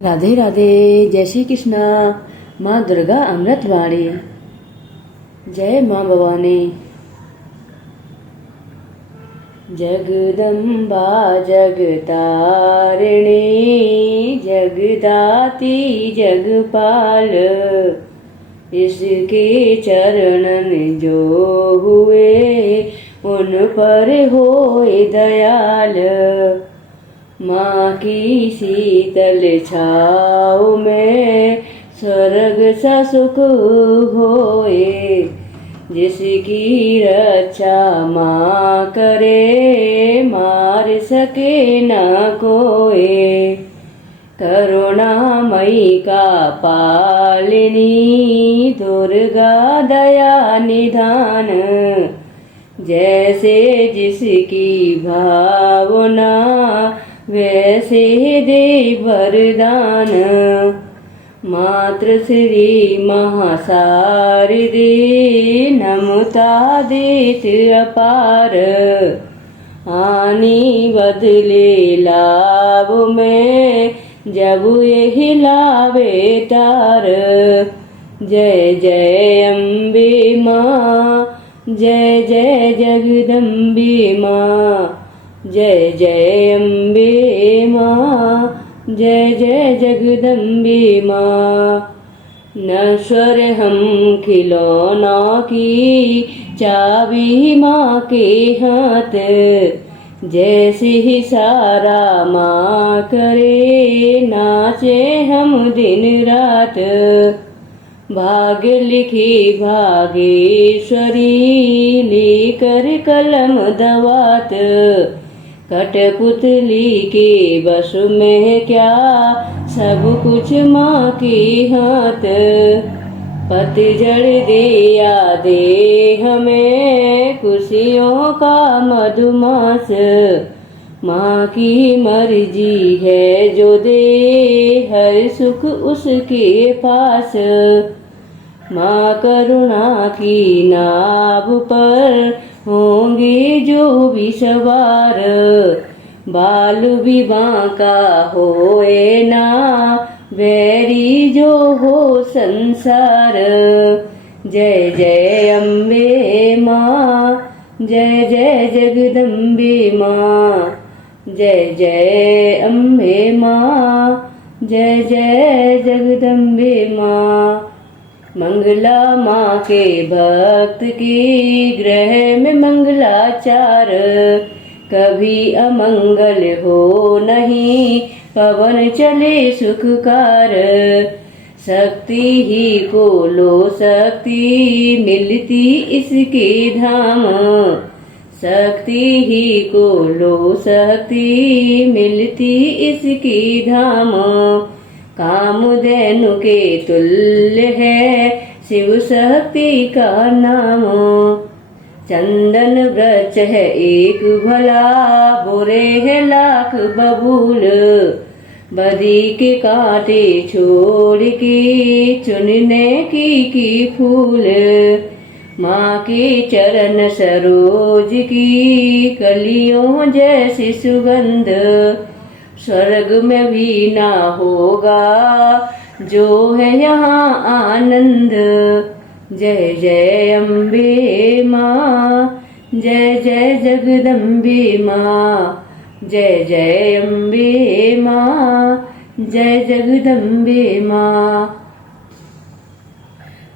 राधे राधे। जय श्री कृष्णा। माँ दुर्गा अमृतवाणी। जय माँ भवानी। जगदम्बा जगतारिणी जगदाती जगपाल, इसके चरणन जो हुए उन पर होए दयाल। माँ की शीतल छाँव में स्वर्ग सा सुख होए, जिसकी रक्षा माँ करे मार सके न कोई। करुणामयी का पालिनी दुर्गा दया निधान, जैसे जिसकी भावना वैसे दे वरदान। मातृ श्री महासारदी नमता देत अपार, हानि बदले लाभ में जब यही लावे तार। जय जय अम्बे माँ, जय जय जगदम्बे माँ, जय जय अम्बे माँ, जय जय जगदम्बे माँ। नश्वर हम खिलौनों की चाबी माँ के हाथ, जैसे ही सारा माँ करे नाचे हम दिन रात। भाग्य लिखी भागेश्वरी लेकर कलम दवात, कठपुतली के बस में क्या सब कुछ माँ के हाथ। पतझड़ दे या दे हमें खुशियों का मधुमास, माँ की मर्जी है जो दे हर सुख उसके पास। माँ करुणा की नाव पर होंगे जो भी सवार, बाल भी बांका होए ना वैरी जो हो संसार। जय जय अम्बे माँ, जय जय जगदम्बे माँ, जय जय अम्बे माँ, जय जय जगदम्बे माँ। मंगला माँ के भक्त की ग्रह में मंगलाचार, कभी अमंगल हो नहीं पवन चले सुखकार। शक्ति ही को लो शक्ति मिलती इसके धाम, शक्ति ही को लो शक्ति मिलती इसकी धाम। कामधेनु के तुल्य है शिव शक्ति का नाम, चंदन वृक्ष है एक भला बुरे है लाख बबूल। बदी के कांटे छोड़ के चुनने की फूल, माँ के चरण सरोज की कलियों जैसी सुगंध। स्वर्ग में भी ना होगा जो है यहाँ आनंद। जय जय अम्बे माँ, जय जय जगदम्बे माँ, जय जय अम्बे माँ, जय जगदम्बे माँ।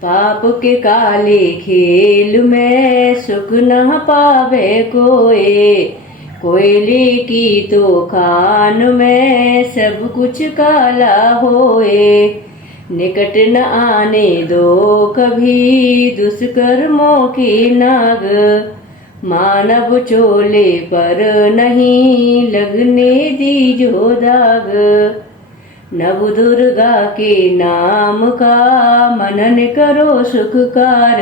पाप के काले खेल में सुख न पावे कोई, कोयले की तो खान में सब कुछ काला होए। निकट न आने दो कभी दुष्कर्मों की नाग, मानव चोले पर नहीं लगने दीजो दाग। नव दुर्गा के नाम का मनन करो सुखकार,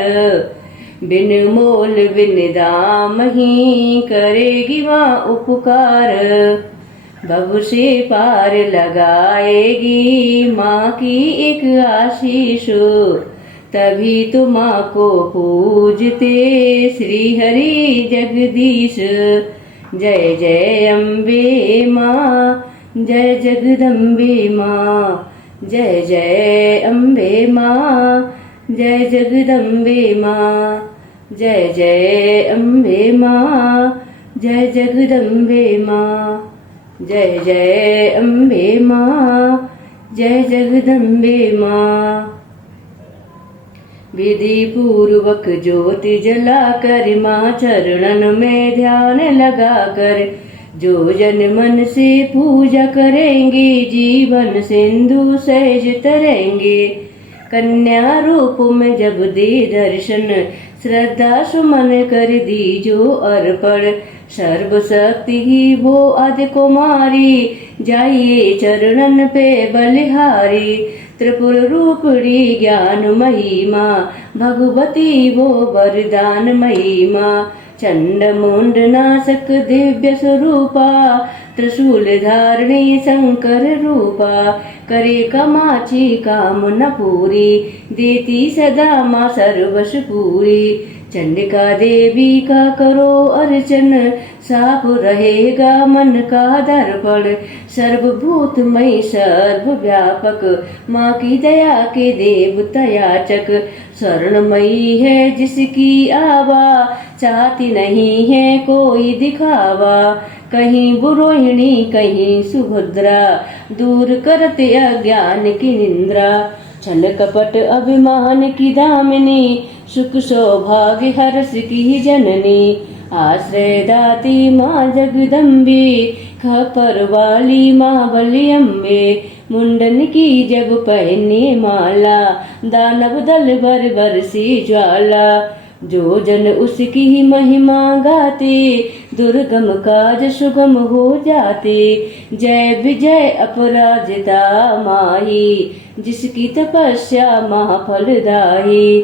बिन मोल बिन दाम ही करेगी माँ उपकार। भव से पार लगाएगी माँ की एक आशीष, तभी तो माँ को पूजते श्री हरि जगदीश। जय जय अम्बे माँ, जय जगदम्बे माँ, जय जय अम्बे माँ, जय जगदम्बे माँ, जय जय अम्बे माँ, जय जगदम्बे माँ, जय जय अम्बे माँ, जय जगदम्बे माँ। विधि पूर्वक ज्योति जला कर माँ चरणन में ध्यान लगा कर, जो जन मन से पूजा करेंगे जीवन सिंधु सहज तरेंगे। कन्या रूप में जब दे दर्शन, श्रद्धा सुमन कर दी जो अर्पण। सर्वशक्ति ही वो आदि कुमारी, जाइए चरणन पे बलिहारी। त्रिपुर रूपड़ी ज्ञान महिमा, भगवती वो वरदान महिमा। चंड मुंड नाशक दिव्य स्वरूपा, त्रिशूल धारणी शंकर रूपा। करे कमाची कामना पूरी, देती सदा माँ सर्वश पूरी। चंडिका देवी का करो अर्चन, साफ रहेगा मन का दर्पण। सर्वभूतमयी सर्वव्यापक, माँ की दया के देवता याचक। स्वर्णमयी है जिसकी आवा, चाहती नहीं है कोई दिखावा। कहीं बुरोहिणी कहीं सुभद्रा, दूर करते अज्ञान की निंद्रा। छल कपट अभिमान की दामिनी, सुख सौभाग्य हर्ष की जननी। आश्रय दाती माँ जगदम्बे, खपर वाली माँ बलि अम्बे। मुंडन की जब पहने माला, दानव दल बर बरसी ज्वाला। जो जन उसकी महिमा गाते, दुर्गम काज सुगम हो जाते। जय विजय अपराजिता माही, जिसकी तपस्या महाफलदायी।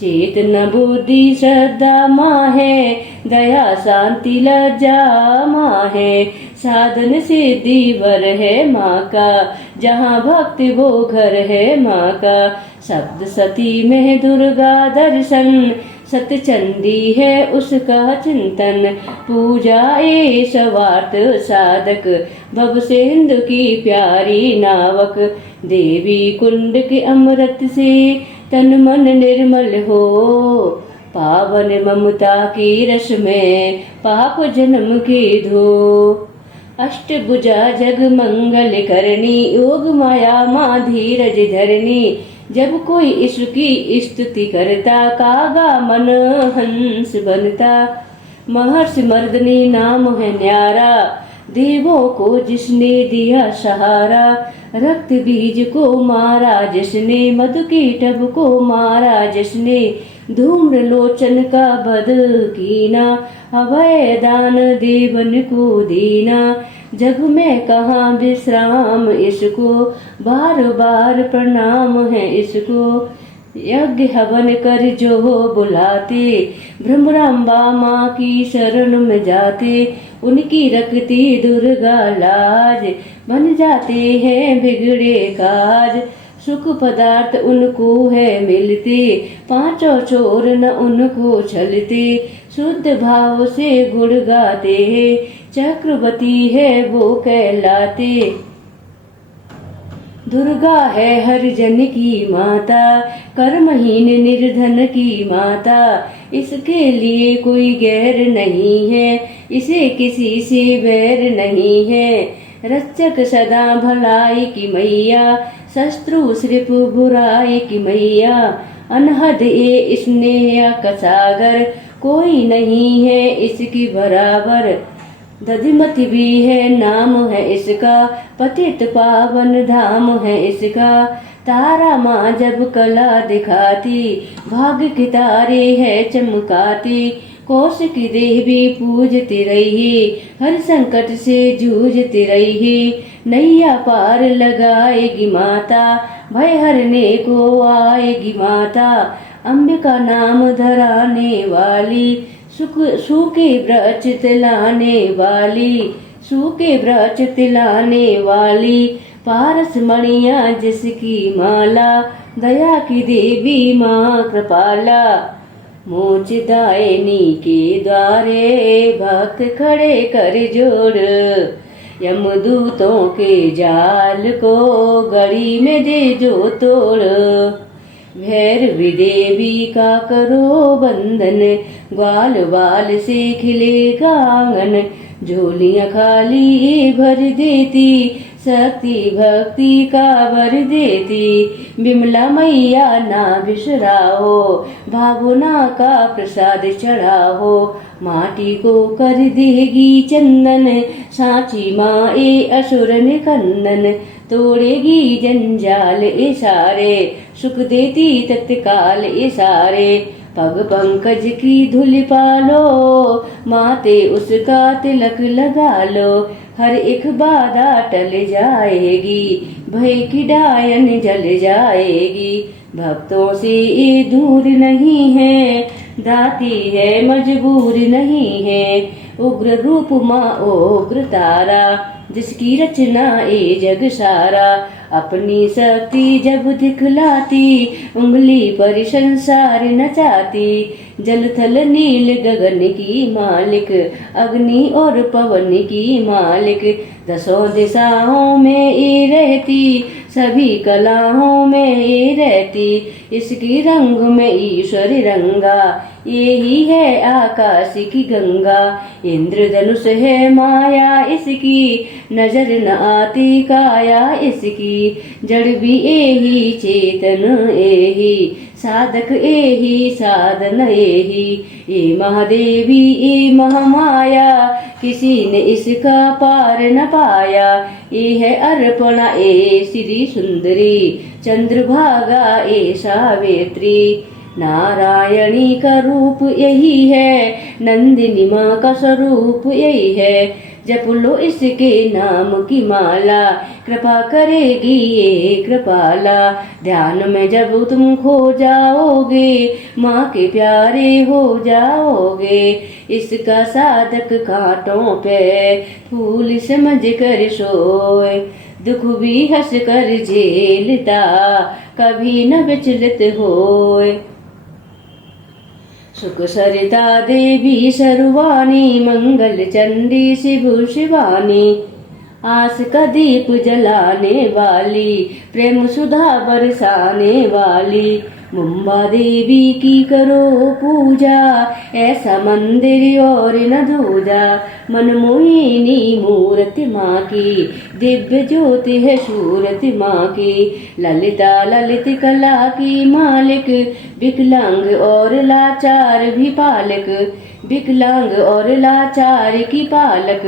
चेतन बुद्धि श्रद्धा माँ है, दया शांति लज्जा माँ है। साधन सिद्धि वर है माँ का, जहाँ भक्ति वो घर है माँ का। शब्द सती में दुर्गा दर्शन, सतचंडी है उसका चिंतन। पूजा ए स्वार्थ साधक, भव सिंधु की प्यारी नावक। देवी कुंड के अमृत से तन मन निर्मल हो, पावन ममता की रस में पाप जन्म के धो। अष्टभुजा जग मंगल करनी, योग माया माँ धीरज धरनी। जब कोई इसकी स्तुति करता, कागा मन हंस बनता। महर्षि मर्दनी नाम है न्यारा, देवों को जिसने दिया सहारा। रक्त बीज को मारा जिसने, मधु कीटभ को मारा जिसने। धूम्र लोचन का बध कीना, अभय दान देवन को दीना। जग में कहाँ विश्राम इसको, बार बार प्रणाम है इसको। यज्ञ हवन कर जो बुलाते, भ्रमराम्बा माँ की शरण में जाते। उनकी रखती दुर्गा लाज, बन जाते हैं बिगड़े काज। सुख पदार्थ उनको है मिलते, पांचों चोर न उनको छलते। शुद्ध भाव से गुण गाते, चक्रवती है वो कहलाते। दुर्गा है हर जन की माता, कर्महीन निर्धन की माता। इसके लिए कोई गैर नहीं है, इसे किसी से वैर नहीं है। रक्षक सदा भलाई की मैया, शत्रु सिर्फ बुराई की मैया। अनहद ये स्नेह का सागर, कोई नहीं है इसकी बराबर। दधिमति भी है नाम है इसका, पतित पावन धाम है इसका। तारा माँ जब कला दिखाती, भाग्य की तारे है चमकाती। कोश की देवी पूजती रही, हर संकट से जूझती रही। नैया पार लगाएगी माता, भय हरने को आएगी माता। अंबिका नाम धराने वाली, सूखे वृक्ष तिलाने वाली। सूखे वृक्ष तिलाने वाली, पारस मणिया जिसकी माला। दया की देवी माँ कृपाला, मोचदायिनी के द्वारे भक्त खड़े कर जोड़। यमदूतों के जाल को घड़ी में दे जो तोड़। भैरवी देवी का करो बंधन, ग्वाल बाल से खिलेगा आंगन। झोलियाँ खाली भर देती, शक्ति भक्ति का भर देती। बिमला मैया ना बिसराओ, भावना का प्रसाद चढ़ाओ। माटी को कर देगी चंदन, सांची माँ ए असुर निकंदन। तोड़ेगी जंजाल ए सारे, सुख देती तत्काल ए सारे। पग पंकज की धूल पालो, माते उसका तिलक लगा लो। हर एक बाधा टल जाएगी, भय की डायन जल जाएगी। भक्तों से ये दूर नहीं है, दाती है मजबूर नहीं है। उग्र रूप माँ उग्र तारा, जिसकी रचना ए जग सारा। अपनी शक्ति जब दिखलाती, उंगली पर संसार नचाती। जल थल नील गगन की मालिक, अग्नि और पवन की मालिक। दसों दिशाओं में ये रहती, सभी कलाओं में ये रहती। इसकी रंग में ईश्वर रंगा, यही है आकाश की गंगा। इंद्रधनुष है माया इसकी, नजर न आती काया इसकी। जड़ भी एही चेतन एही, साधक एही साधन एही। ये महादेवी ये महामाया, किसी ने इसका पार न पाया। ये है अर्पणा ए श्री सुंदरी, चंद्रभागा ए सावित्री। नारायणी का रूप यही है, नंदिनी माँ का स्वरूप यही है। जप लो इसके नाम की माला, कृपा करेगी ये कृपाला। ध्यान में जब तुम खो जाओगे, माँ के प्यारे हो जाओगे। इसका साधक कांटों पे फूल समझ कर सोए। दुख भी हंस कर झेलता, कभी न विचलित होए। सुख सरिता देवी सर्वाणी, मंगल चंडी शिव शिवानी। आस का दीप जलाने वाली, प्रेम सुधा बरसाने वाली। मुंबा देवी की करो पूजा, ऐसा मंदिर और न दूजा। मनमोहिनी मूर्ति माँ की, दिव्य ज्योति है सूरत माँ की। ललिता ललित कला की मालिक, विकलांग और लाचार भी पालक। विकलांग और लाचार की पालक,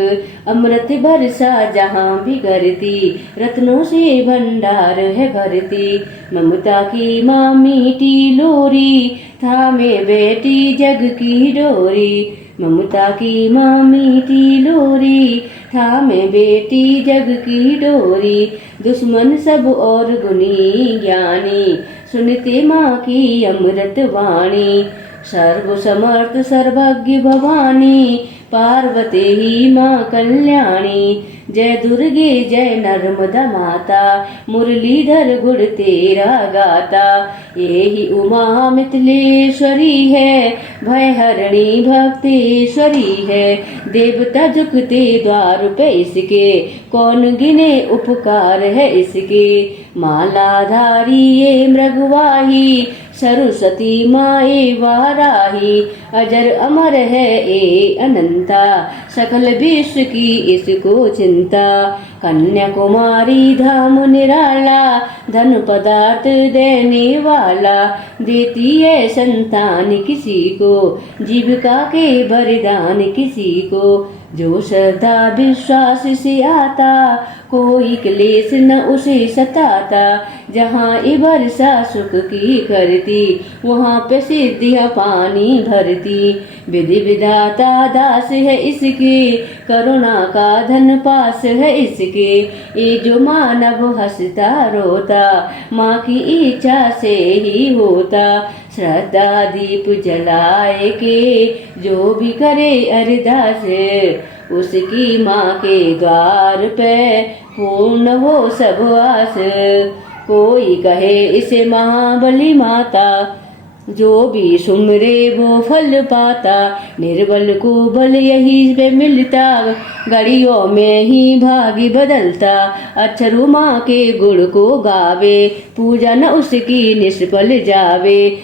अमृत बरसा जहाँ भी करती। रत्नों से भंडार है भरती। ममता की माँ मीठी लोरी, थामे बेटी जग की डोरी। ममता की माँ मीठी लोरी, थामे बेटी जग की डोरी। दुश्मन सब और गुणी ज्ञानी, सुनते माँ की अमृत वाणी। सर्व समर्थ सर्वज्ञ भवानी, पार्वती ही माँ कल्याणी। जय दुर्गे जय नर्मदा माता, मुरलीधर गुण तेरा गाता। यही उमा मिथिलेश्वरी है, भयहरणी भक्तेश्वरी है। देवता झुकते द्वार पे इसके, कौन गिने उपकार है इसके। मालाधारी ये मृगवाही, सरस्वती माए वाराही। अजर अमर है ए अनंता, सकल विश्व की इसको चिंता। कन्याकुमारी धाम निराला, धन पदार्थ देने वाला। देती है संतान किसी को, जीविका के वरदान किसी को। जो श्रद्धा विश्वास से आता, कोई क्लेश न उसे सताता। जहाँ वर्षा सुख की करती, वहाँ पे सिद्धियाँ पानी भरती। विधि विधाता दास है इसके, करुणा का धन पास है इसके। ये जो मानव हंसता रोता, माँ की इच्छा से ही होता। श्रद्धा दीप जलाए के, जो भी करे अरदास, उसकी माँ के द्वार पे पूर्ण हो सब आस। कोई कहे इसे महाबली माता, जो भी सुमरे वो फल पाता, निर्बल को बल यही पे मिलता, घड़ियों में ही भाग्य बदलता। अक्षरु माँ के गुण को गावे, पूजा न उसकी निष्फल जावे।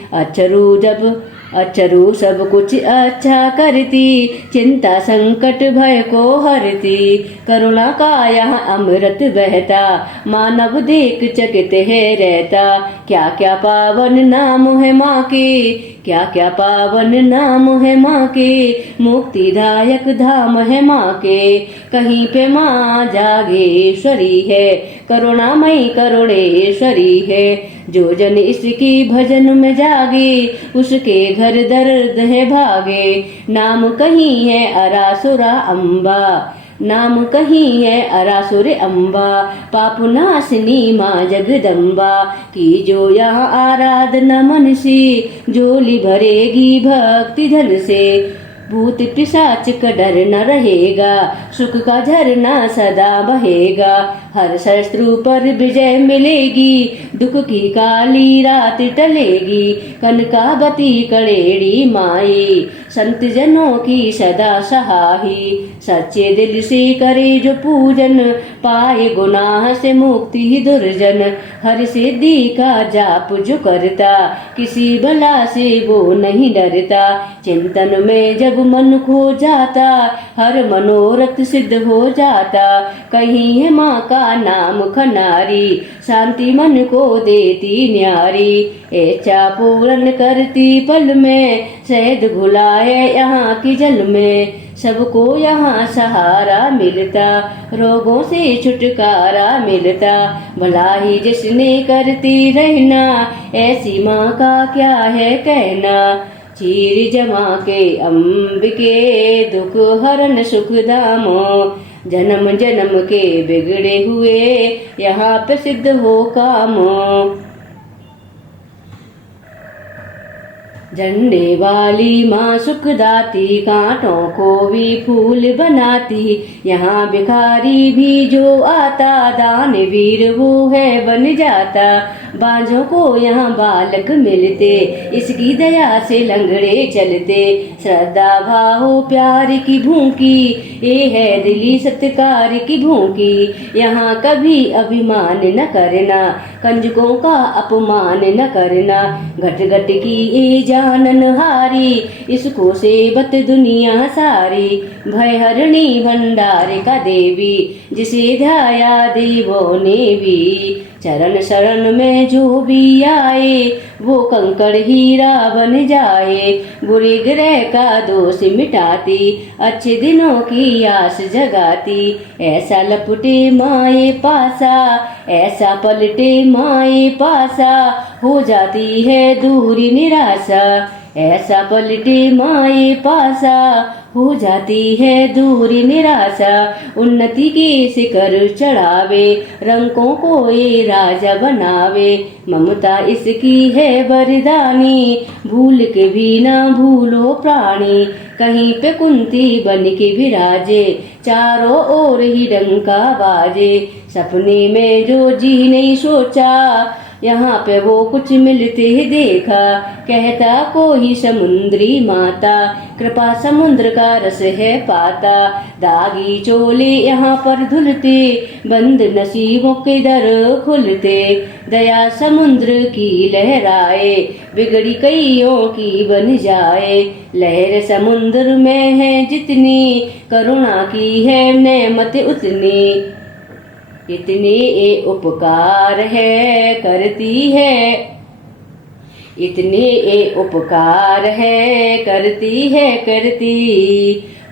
अक्षरु सब कुछ अच्छा करती, चिंता संकट भय को हरती। करुणा का यहाँ अमृत बहता, मानव देख चकित है रहता। क्या क्या पावन नाम है माँ के, क्या क्या पावन नाम है माँ के, मुक्तिदायक धाम है माँ के। कहीं पे माँ जागेश्वरी है, करुणामयी करुणेश्वरी है। जो जन इसकी भजन में जागे, उसके घर दर्द है भागे। नाम कहीं है अरासुरा अम्बा, नाम कहीं है अरासुर अम्बा। पापनाशिनी माँ जगदम्बा की जो यहाँ आराधना मन से, झोली भरेगी भक्ति धन से। भूत पिशाच का डर न रहेगा, सुख का झरना सदा बहेगा। हर शत्रु पर विजय मिलेगी, दुख की काली रात टलेगी। कनकावती कड़ेड़ी माई, संत जनों की सदा सहाही। सच्चे दिल से करे जो पूजन, पाए गुनाह से मुक्ति दुर्जन। हर सिद्धि का जाप जो करता, किसी बला से वो नहीं डरता। चिंतन में जब मन खो जाता, हर मनोरथ सिद्ध हो जाता। कहीं है माँ का नाम खनारी, शांति मन को देती न्यारी। इच्छा पूर्ण करती पल में, शहद घुलाए यहाँ की जल में। सबको यहाँ सहारा मिलता, रोगों से छुटकारा मिलता। भला ही जिसने करती रहना, ऐसी माँ का क्या है कहना। चीर जमा के अंबिके, दुख हरन सुख दामो। जन्म जन्म के बिगड़े हुए, यहाँ पे सिद्ध हो कामो। झंडे वाली माँ सुखदाती, कांटों को भी फूल बनाती। यहाँ भिखारी भी जो आता, दानवीर वो है बन जाता। बांझों को यहाँ बालक मिलते, इसकी दया से लंगड़े चलते। श्रद्धा भाव प्यार की भूखी, ये है दिली सत्कार की भूखी। यहाँ कभी अभिमान न करना, कंजकों का अपमान न करना। घट घट की ये जानन हारी, इसको सेवत दुनिया सारी। भय हरणी भंडार का देवी, जिसे ध्याया देवों ने भी। चरण शरण में जो भी आए, वो कंकड़ हीरा बन जाए। बुरे ग्रह का दोष मिटाती, अच्छे दिनों की आस जगाती। ऐसा लपटे माए पासा, ऐसा पलटे माए पासा। हो जाती है दूरी निराशा, ऐसा पलटे माए पासा। हो जाती है दूरी निराशा। उन्नति के शिखर चढ़ावे, रंकों को ये राजा बनावे। ममता इसकी है वरदानी, भूल के भी ना भूलो प्राणी। कहीं पे कुंती बन के विराजे, चारों ओर ही डंका बाजे। सपने में जो जी नहीं सोचा, यहाँ पे वो कुछ मिलते ही देखा। कहता कोई समुद्री माता, कृपा समुद्र का रस है पाता। दागी चोले यहाँ पर धुलते, बंद नसीबों के दर खुलते। दया समुद्र की लहराए, बिगड़ी कईयों की बन जाए। लहर समुद्र में है जितनी, करुणा की है नेमत उतनी। इतने ये उपकार है करती है, इतने ये उपकार है करती।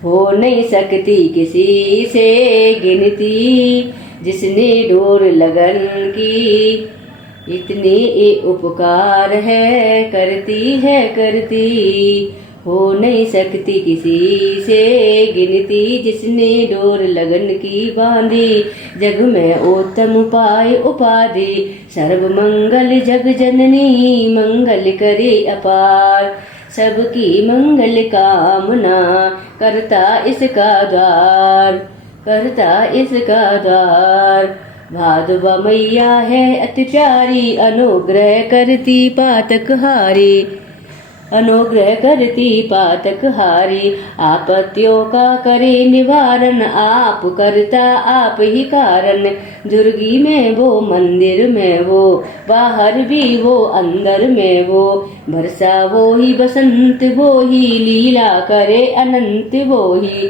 हो नहीं सकती किसी से गिनती, जिसने डोर लगन की। इतने ये उपकार है करती। हो नहीं सकती किसी से गिनती, जिसने डोर लगन की बांधी। जग में उत्तम पाए उपाधि, सर्व मंगल जग जननी। मंगल करे अपार, सबकी मंगल कामना। करता इसका द्वार। भादवा मैया है अति प्यारी, अनुग्रह करती पातक हारी। अनुग्रह करती पातक हारी, आपत्तियों का करे निवारण, आप करता आप ही कारण। दुर्गी में वो, मंदिर में वो, बाहर भी वो, अंदर में वो, बरसा वो ही बसंत वो ही, लीला करे अनंत वो ही।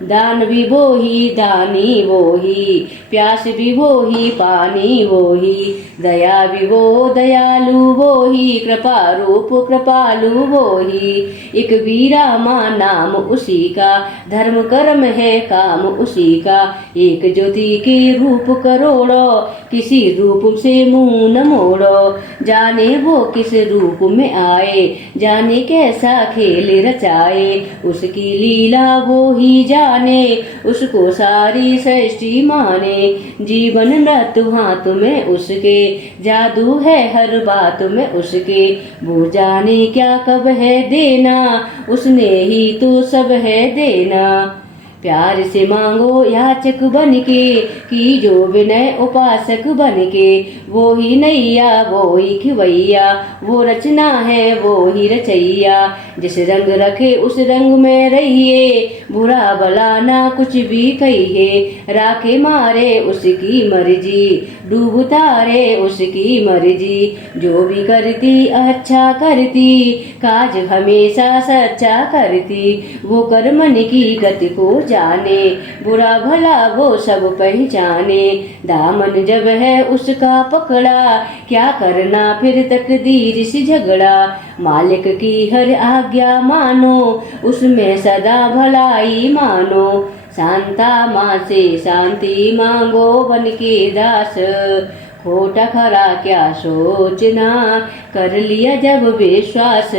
दान भी वो ही, दानी वो ही, प्यास भी वो ही, पानी वो ही, दया भी वो, दयालु वो ही, कृपा रूप कृपालु वो ही। एक वीरा माँ नाम उसी का, धर्म कर्म है काम उसी का। एक ज्योति के रूप करोड़ों, किसी रूप से मुंह न मोड़ो। जाने वो किस रूप में आए, जाने कैसा खेल रचाए, उसकी लीला वो ही जाने, उसको सारी सृष्टि माने। जीवन मृत्यु हाथ में उसके, जादू है हर बात में उसके। वो जाने क्या कब है देना, उसने ही तो सब है देना। प्यार से मांगो याचक बन के, की जो विनय उपासक बन के। वो ही नैया वो ही खिवैया, वो रचना है वो ही रचैया। जिस रंग रखे उस रंग में रहिए, बुरा भला ना कुछ भी कहिए। राखे मारे उसकी मर्जी, डूब तारे उसकी मर्जी। जो भी करती अच्छा करती, काज हमेशा सच्चा करती। वो कर्मन की गति को जाने, बुरा भला वो सब पहचाने। दामन जब है उसका पकड़ा, क्या करना फिर तकदीर से झगड़ा। मालिक की हर आज्ञा मानो, उसमें सदा भलाई मानो। शांता माँ से शांति मांगो बन के दास, खोटा खरा क्या सोचना, कर लिया जब विश्वास।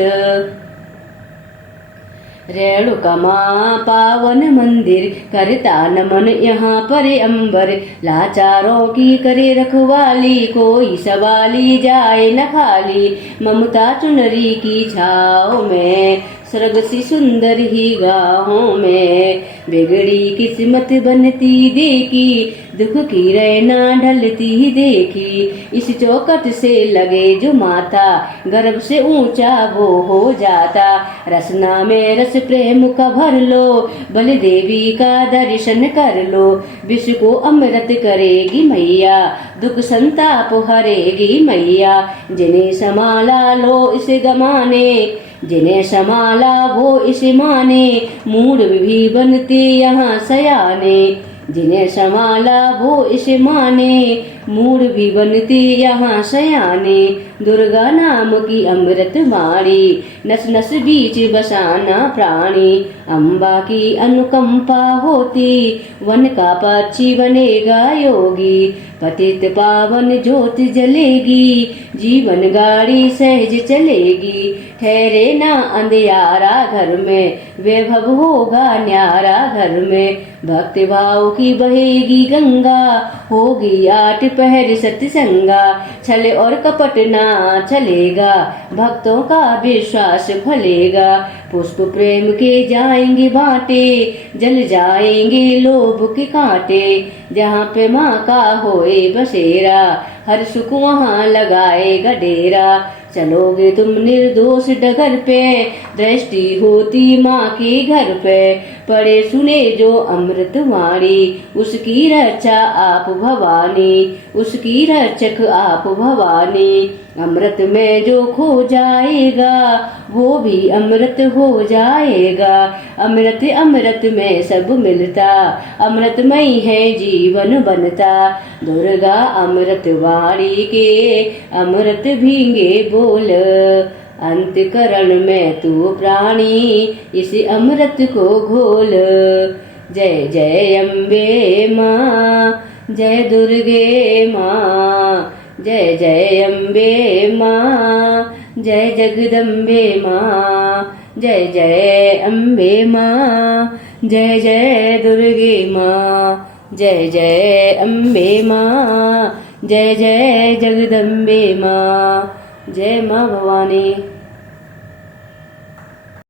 रेणुका माँ पावन मंदिर, करता नमन यहाँ पर अंबर। लाचारों की करे रखवाली, कोई सवाली जाए न खाली। ममता चुनरी की छाँव में, स्वर्ग सी सुंदर ही गाहों में। बिगड़ी किस्मत बनती देखी, दुख की रैना ढलती देखी। इस चौखट से लगे जो माता, गर्भ से ऊंचा वो हो जाता। रसना में रस प्रेम का भर लो, बल देवी का दर्शन कर लो। विश्व को अमृत करेगी मैया, दुख संताप हरेगी मैया। जिन्हें संभाला लो इसे गमाने, जिन्हें संभाला वो इसे माने। मूड भी बनते यहाँ सयाने, जिन्हें संभाला वो इसे माने। मूड भी बनते यहाँ सयाने। दुर्गा नाम की अमृत वाणी, नस नस बीच बसाना प्राणी। अम्बा की अनुकंपा होती, वन का पक्षी बनेगा योगी। पतित पावन ज्योत जलेगी, जीवन गाड़ी सहज चलेगी। ठहरे ना अंधियारा घर में, वैभव होगा न्यारा घर में। भक्ति भाव की बहेगी गंगा, होगी 8 पहर सत्संगा। छल और कपट ना चलेगा, भक्तों का विश्वास फलेगा। पुष्प प्रेम के जाएंगे बाटे, जल जाएंगे लोभ के कांटे। जहाँ पे माँ का होए बसेरा, हर सुख वहाँ लगाएगा डेरा। चलोगे तुम निर्दोष डगर पे, दृष्टि होती माँ के घर पे। पढ़े सुने जो अमृत वाणी, उसकी रक्षा आप भवानी, उसकी रक्षक आप भवानी। अमृत में जो खो जाएगा, वो भी अमृत हो जाएगा। अमृत अमृत में सब मिलता, अमृतमय है जीवन बनता। दुर्गा अमृत वाणी के, अमृत भींगे बोल। अंतकरण में तू प्राणी, इस अमृत को घोल। जय जय अम्बे माँ, जय दुर्गे माँ। जय जय अम्बे माँ, जय जगदम्बे माँ। जय जय अम्बे माँ, जय जय दुर्गे माँ। जय जय अम्बे माँ, जय जय जगदम्बे माँ। जय माँ भवानी।